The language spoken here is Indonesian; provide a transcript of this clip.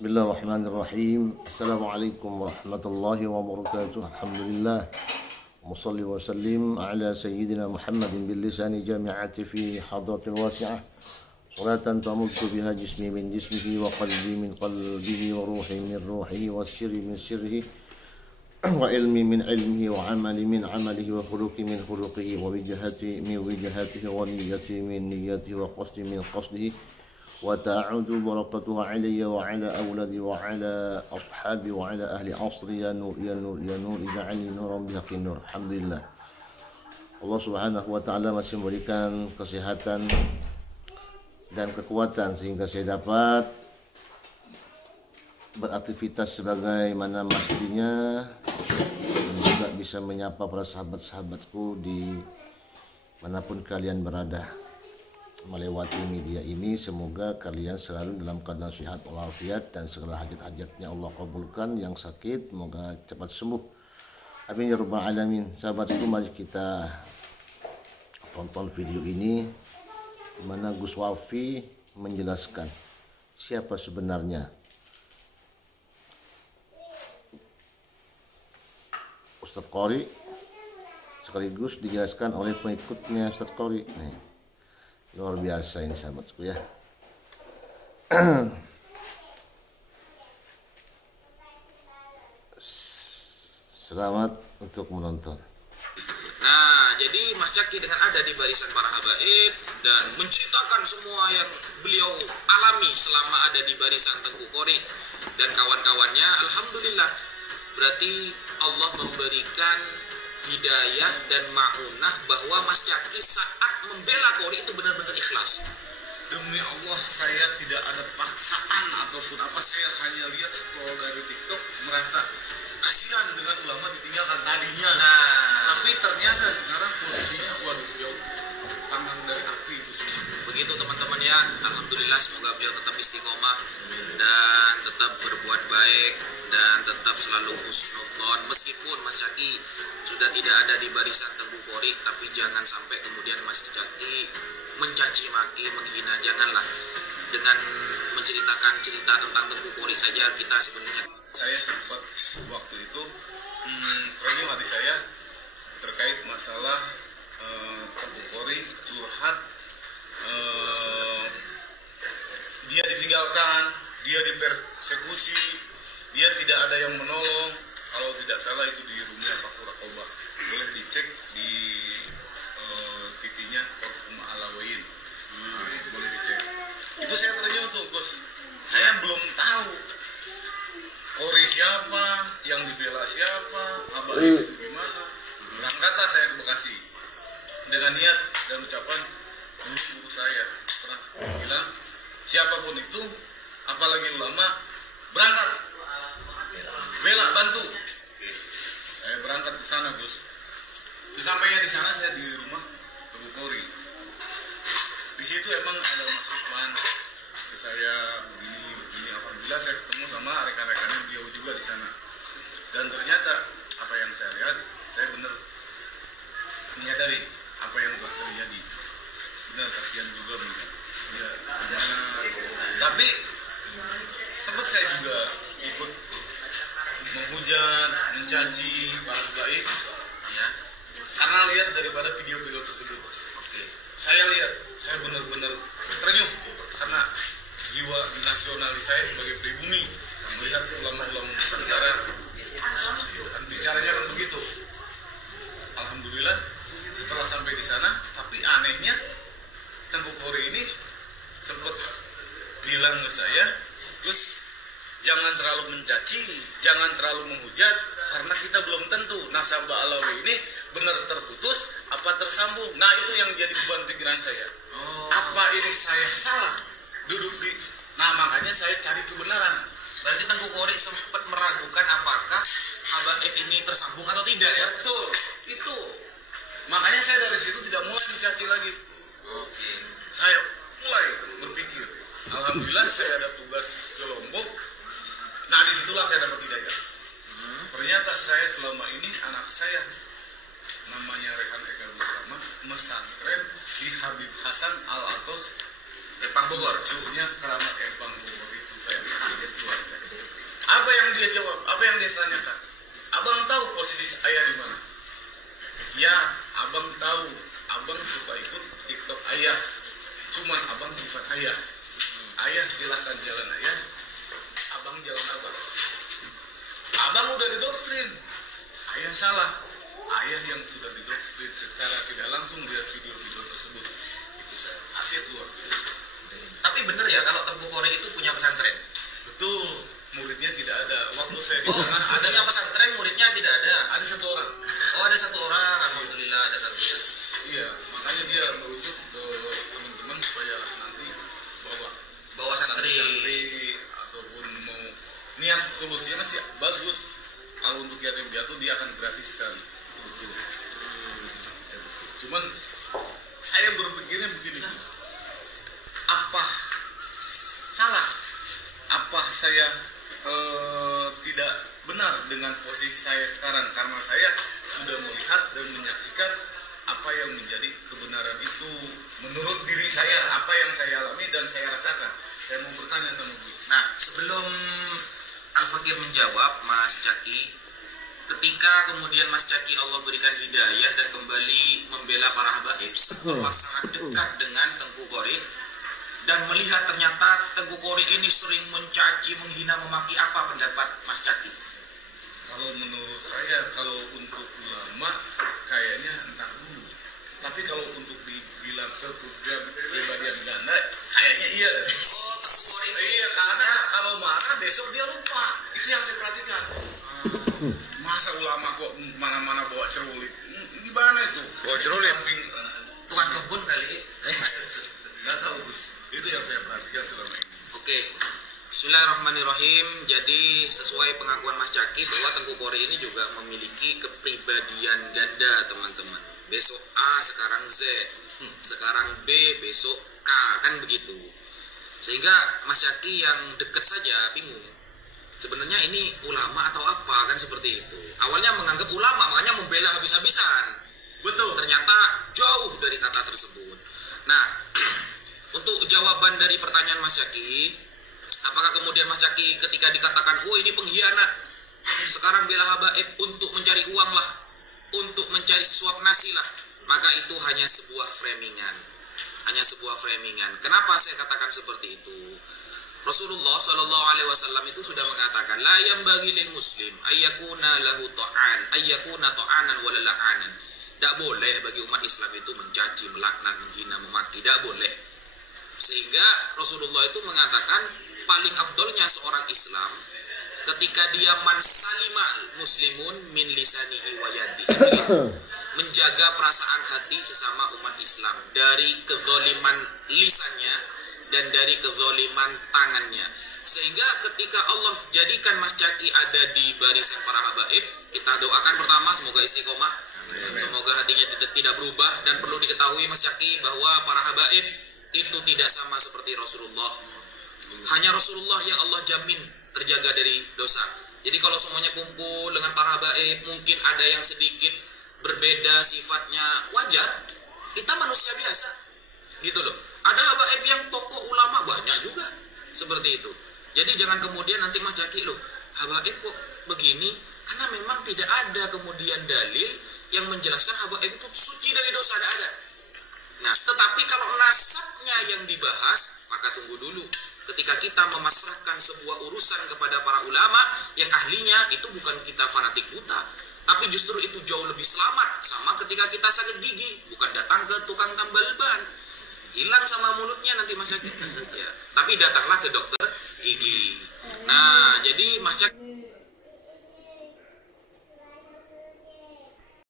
Bismillahirrahmanirrahim. Assalamualaikum warahmatullahi wabarakatuh. Alhamdulillah. Musalli wa sallim ala sayyidina Muhammadin bil lisani jami'ati fi hadratil wasi'ah. Salatan tamuddu biha jismi min jismihi wa qalbi min qalbihi wa ruhi min ruhihi wa sirri min sirrihi wa ilmi min ilmihi wa amali min amalihi wa khuluqi min khuluqihi wa wijhati min wijhatihi wa niyyati min niyyatihi wa qasdi min qasdihi wa ta'udu barakatuhu alayya wa ala awladi wa ala ashabi wa ala ahli asri ya nur ya nur ya nur ija'alni nuran bihaqqin nur. Alhamdulillah, Allah subhanahu wa ta'ala masih memberikan kesehatan dan kekuatan sehingga saya dapat beraktivitas sebagaimana mestinya dan juga bisa menyapa para sahabat-sahabatku di manapun kalian berada melewati media ini. Semoga kalian selalu dalam keadaan sehat walafiat dan segala hajat-hajatnya Allah kabulkan. Yang sakit semoga cepat sembuh, amin ya rabbal alamin. Sahabatku, mari kita tonton video ini di mana Gus Wafi menjelaskan siapa sebenarnya Ustadz Qori, sekaligus dijelaskan oleh pengikutnya Ustadz Qori. Luar biasa ini sahabatku ya. Selamat untuk menonton. Nah, jadi Mas Jaki dengan ada di barisan para habaib dan menceritakan semua yang beliau alami selama ada di barisan Tengku Qori dan kawan-kawannya, alhamdulillah, berarti Allah memberikan hidayah dan ma'unah bahwa Mas Jaki saat membela Qori itu benar-benar ikhlas. Demi Allah, saya tidak ada paksaan ataupun apa, saya hanya lihat scroll dari TikTok merasa kasihan dengan ulama ditinggalkan tadinya. Tapi ternyata sekarang posisinya waduh jauh panggang dari api itu semua. Begitu teman-teman ya, alhamdulillah, semoga beliau tetap istiqomah dan tetap berbuat baik dan tetap selalu husnudzon. Meskipun Mas Jaki sudah tidak ada di barisan Tengku Qori, tapi jangan sampai kemudian Mas Jaki mencaci maki, menghina. Janganlah dengan menceritakan cerita tentang Tengku Qori saja kita sebenarnya. Saya sempat waktu itu training hati saya terkait masalah Tengku Qori curhat, dia ditinggalkan, dia dipersekusi, dia tidak ada yang menolong. Kalau tidak salah itu di rumah Fakura Qobah, boleh dicek di TV-nya Korkum Alawain, boleh dicek. Itu saya tanya untuk Gus, saya belum tahu Qori siapa, yang dibela siapa, abah itu gimana. Berangkatlah saya ke Bekasi dengan niat dan ucapan guru saya pernah bilang, siapapun itu, apalagi ulama, berangkat bela, bantu. Saya berangkat ke sana, Gus. Sampainya di sana saya di rumah Tengku Qori. Di situ emang ada masukan ke saya begini. Alhamdulillah saya ketemu sama rekan-rekannya beliau juga di sana. Dan ternyata apa yang saya lihat, saya benar menyadari apa yang telah terjadi. Benar, kasihan juga melihat. Ya, tapi sempat saya juga ikut menghujat, mencaci para baik, ya, karena lihat daripada video-video tersebut. Oke, saya lihat, saya benar-benar ternyuh karena jiwa nasionalis saya sebagai pribumi melihat ulama-ulama Nusantara dan bicaranya kan begitu. Alhamdulillah setelah sampai di sana, tapi anehnya Tengku Qori ini sempat bilang ke saya, Gus, jangan terlalu mencaci, jangan terlalu menghujat, karena kita belum tentu nasabah Alawi ini benar terputus apa tersambung. Nah, itu yang jadi beban pikiran saya. Apa ini saya salah duduk di, nah makanya saya cari kebenaran. Berarti Tengku Qori sempat meragukan apakah habaib ini tersambung atau tidak ya? Betul, itu. Makanya saya dari situ tidak mulai mencaci lagi. Oke. Saya mulai berpikir, alhamdulillah saya ada tugas ke Lombok. Nah, disitulah saya dapat hidayah. Ternyata saya selama ini, anak saya namanya Rehan Eka Bersama, mesantren di Habib Hasan Al-Atos, Epang Bogor. Cucunya Keramat Epang Bogor, itu saya lihat keluarga. Apa yang dia jawab? Apa yang dia tanyakan? Abang tahu posisi ayah di mana? Ya, abang tahu. Abang suka ikut TikTok ayah. Cuman abang bukan ayah. Ayah silahkan jalan ayah. Abang jalan abang. Abang udah didoktrin. Ayah salah. Ayah yang sudah didoktrin secara tidak langsung lihat video-video tersebut. Itu saya kaget luar biasa. Tapi bener ya kalau Tengku Kori itu punya pesantren? Betul. Muridnya tidak ada. Waktu saya di sana Adanya pesantren, muridnya tidak ada. ada satu orang. Oh, ada satu orang. Alhamdulillah ada satu ya. Iya, makanya dia merujuk ke teman-teman supaya nanti Bawa santri. ataupun mau niat tulusnya sih bagus. Kalau untuk yatim piatu dia akan gratis sekali. Itu betul. Cuman saya berpikirnya begini, Gus. Apa salah? Apa saya tidak benar dengan posisi saya sekarang? Karena saya sudah melihat dan menyaksikan apa yang menjadi kebenaran itu menurut diri saya, apa yang saya alami dan saya rasakan. Saya mau bertanya sama Gus. Nah, sebelum Al-Fakir menjawab, Mas Caki, ketika kemudian Mas Caki Allah berikan hidayah dan kembali membela para habaib setelah sangat dekat dengan Tengku Kori dan melihat ternyata Tengku Kori ini sering mencaci, menghina, memaki, apa pendapat Mas Caki? Kalau menurut saya, kalau untuk ulama kayaknya entar dulu. Tapi kalau untuk dibilang kepribadian ganda, kayaknya iya deh. Oh, Tengku Kori itu Iya, karena kalau marah besok dia lupa. Itu yang saya perhatikan. Masa ulama kok mana-mana bawa cerulit? Gimana itu? Bawa cerulit? tukang kebun kali. Nggak tahu, Gus. Itu yang saya perhatikan selama ini. Oke. Bismillahirrahmanirrahim. Jadi sesuai pengakuan Mas Caki bahwa Tengku Kori ini juga memiliki kepribadian ganda, teman-teman. Besok A, sekarang Z, sekarang B, besok K, kan begitu. Sehingga Mas Caki yang dekat saja bingung. Sebenarnya ini ulama atau apa, kan seperti itu. Awalnya menganggap ulama, makanya membela habis-habisan. Betul. Ternyata jauh dari kata tersebut. Nah, untuk jawaban dari pertanyaan Mas Caki, apakah kemudian Mas Caki ketika dikatakan, oh ini pengkhianat, sekarang bela habaib untuk mencari uang lah, untuk mencari sesuap nasi lah, maka itu hanya sebuah framingan. Hanya sebuah framingan. Kenapa saya katakan seperti itu? Rasulullah Shallallahu Alaihi Wasallam itu sudah mengatakan, la yambaghi lil muslim ayyakuna lahu ta'an, ayyakuna ta'anan wala la'anan. Tidak boleh bagi umat Islam itu mencaci, melaknat, menghina, memaki. Tidak boleh. Sehingga Rasulullah itu mengatakan paling afdolnya seorang Islam ketika dia man salima muslimun min lisanihi wa yadihi, menjaga perasaan hati sesama umat Islam dari kezaliman lisannya dan dari kezaliman tangannya. Sehingga ketika Allah jadikan Mas Caki ada di barisan para habaib, kita doakan pertama semoga istiqomah, semoga hatinya tidak berubah. Dan perlu diketahui Mas Caki bahwa para habaib itu tidak sama seperti Rasulullah. Hanya Rasulullah yang Allah jamin terjaga dari dosa. Jadi kalau semuanya kumpul dengan para habaib, mungkin ada yang sedikit berbeda sifatnya, wajar. Kita manusia biasa, gitu loh. Ada habaib yang tokoh ulama banyak juga seperti itu. Jadi jangan kemudian nanti Mas Caki loh, habaib kok begini, karena memang tidak ada kemudian dalil yang menjelaskan habaib itu suci dari dosa, tidak ada. Nah, tetapi kalau nasabnya yang dibahas, maka tunggu dulu. Ketika kita memasrahkan sebuah urusan kepada para ulama yang ahlinya, itu bukan kita fanatik buta, tapi justru itu jauh lebih selamat. Sama ketika kita sakit gigi, bukan datang ke tukang tambal ban, hilang sama mulutnya nanti Mas Caki. Ya, tapi datanglah ke dokter gigi. Nah, jadi Mas Caki